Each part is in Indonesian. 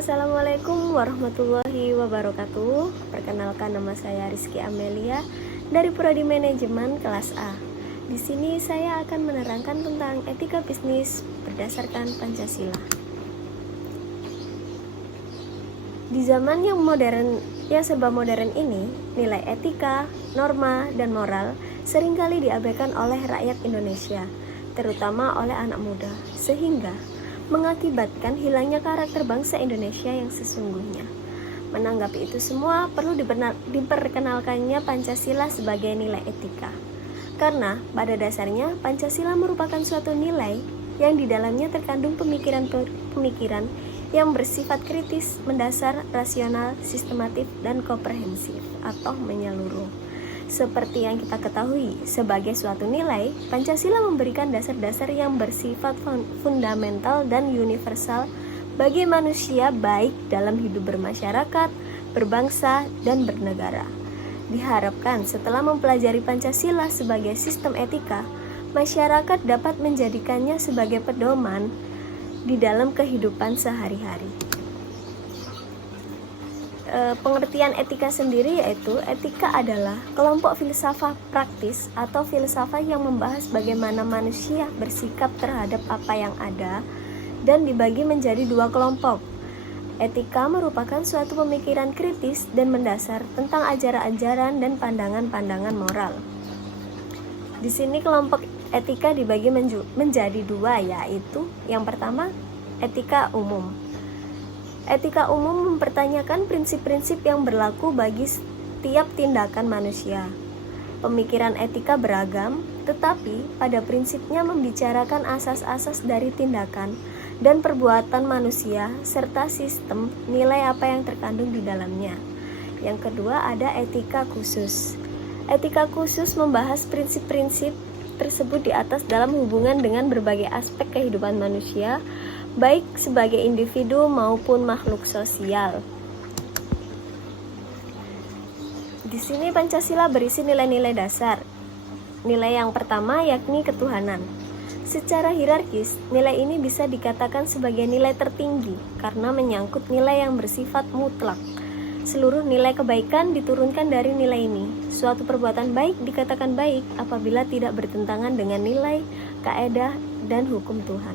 Assalamualaikum warahmatullahi wabarakatuh. Perkenalkan, nama saya Rizky Amelia dari Prodi Manajemen kelas A. Di sini saya akan menerangkan tentang etika bisnis berdasarkan Pancasila. Di zaman yang serba modern ini, nilai etika, norma, dan moral seringkali diabaikan oleh rakyat Indonesia, terutama oleh anak muda, sehingga mengakibatkan hilangnya karakter bangsa Indonesia yang sesungguhnya. Menanggapi itu semua, perlu diperkenalkannya Pancasila sebagai nilai etika. Karena pada dasarnya Pancasila merupakan suatu nilai yang di dalamnya terkandung pemikiran yang bersifat kritis, mendasar, rasional, sistematif, dan komprehensif atau menyeluruh. Seperti yang kita ketahui, sebagai suatu nilai, Pancasila memberikan dasar-dasar yang bersifat fundamental dan universal bagi manusia baik dalam hidup bermasyarakat, berbangsa, dan bernegara. Diharapkan setelah mempelajari Pancasila sebagai sistem etika, masyarakat dapat menjadikannya sebagai pedoman di dalam kehidupan sehari-hari. Pengertian etika sendiri yaitu etika adalah kelompok filsafat praktis atau filsafat yang membahas bagaimana manusia bersikap terhadap apa yang ada dan dibagi menjadi dua kelompok. Etika merupakan suatu pemikiran kritis dan mendasar tentang ajaran-ajaran dan pandangan-pandangan moral. Di sini kelompok etika dibagi menjadi dua, yaitu yang pertama etika umum. Etika umum mempertanyakan prinsip-prinsip yang berlaku bagi setiap tindakan manusia. Pemikiran etika beragam, tetapi pada prinsipnya membicarakan asas-asas dari tindakan dan perbuatan manusia serta sistem nilai apa yang terkandung di dalamnya. Yang kedua ada etika khusus. Etika khusus membahas prinsip-prinsip tersebut di atas dalam hubungan dengan berbagai aspek kehidupan manusia, baik sebagai individu maupun makhluk sosial. Di sini Pancasila berisi nilai-nilai dasar. Nilai yang pertama yakni ketuhanan. Secara hierarkis, nilai ini bisa dikatakan sebagai nilai tertinggi karena menyangkut nilai yang bersifat mutlak. Seluruh nilai kebaikan diturunkan dari nilai ini. Suatu perbuatan baik dikatakan baik apabila tidak bertentangan dengan nilai, kaedah, dan hukum Tuhan.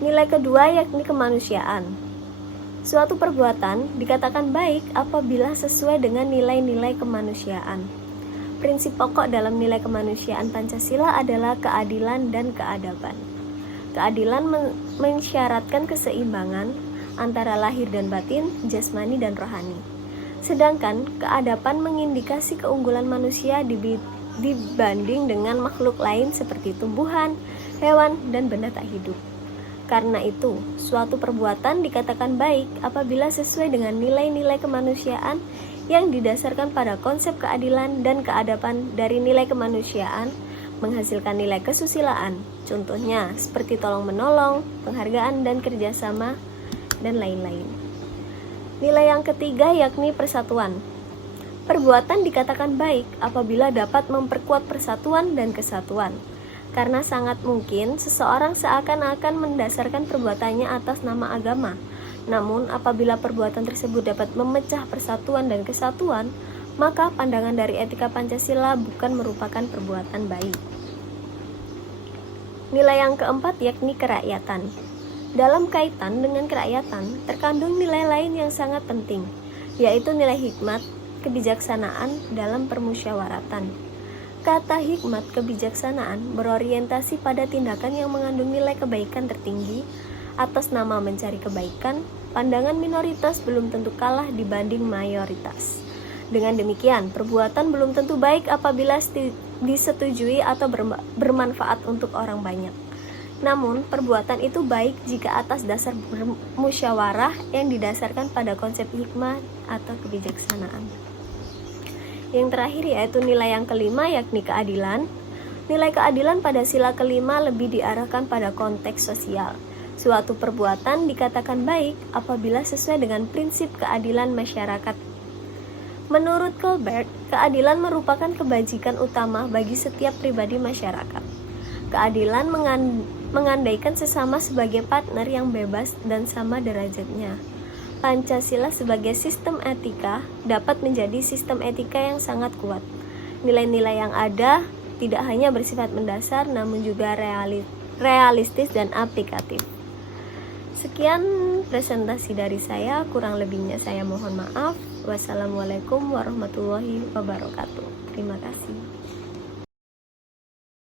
Nilai kedua yakni kemanusiaan. Suatu perbuatan dikatakan baik apabila sesuai dengan nilai-nilai kemanusiaan. Prinsip pokok dalam nilai kemanusiaan Pancasila adalah keadilan dan keadaban. Keadilan mensyaratkan keseimbangan antara lahir dan batin, jasmani dan rohani. Sedangkan keadaban mengindikasi keunggulan manusia dibanding dengan makhluk lain seperti tumbuhan, hewan, dan benda tak hidup. Karena itu, suatu perbuatan dikatakan baik apabila sesuai dengan nilai-nilai kemanusiaan yang didasarkan pada konsep keadilan dan keadaban dari nilai kemanusiaan menghasilkan nilai kesusilaan. Contohnya seperti tolong-menolong, penghargaan dan kerjasama, dan lain-lain. Nilai yang ketiga yakni persatuan. Perbuatan dikatakan baik apabila dapat memperkuat persatuan dan kesatuan. Karena sangat mungkin seseorang seakan-akan mendasarkan perbuatannya atas nama agama. Namun apabila perbuatan tersebut dapat memecah persatuan dan kesatuan, maka pandangan dari etika Pancasila bukan merupakan perbuatan baik. Nilai yang keempat yakni kerakyatan. Dalam kaitan dengan kerakyatan, terkandung nilai lain yang sangat penting, yaitu nilai hikmat, kebijaksanaan dalam permusyawaratan. Kata hikmat kebijaksanaan berorientasi pada tindakan yang mengandung nilai kebaikan tertinggi. Atas nama mencari kebaikan, pandangan minoritas belum tentu kalah dibanding mayoritas. Dengan demikian, perbuatan belum tentu baik apabila disetujui atau bermanfaat untuk orang banyak. Namun, perbuatan itu baik jika atas dasar musyawarah yang didasarkan pada konsep hikmah atau kebijaksanaan. Yang terakhir yaitu nilai yang kelima yakni keadilan. Nilai keadilan pada sila kelima lebih diarahkan pada konteks sosial. Suatu perbuatan dikatakan baik apabila sesuai dengan prinsip keadilan masyarakat. Menurut Colbert, keadilan merupakan kebajikan utama bagi setiap pribadi masyarakat. Keadilan mengandaikan sesama sebagai partner yang bebas dan sama derajatnya. Pancasila sebagai sistem etika dapat menjadi sistem etika yang sangat kuat. Nilai-nilai yang ada tidak hanya bersifat mendasar, namun juga realistis dan aplikatif. Sekian presentasi dari saya, kurang lebihnya saya mohon maaf. Wassalamualaikum warahmatullahi wabarakatuh. Terima kasih.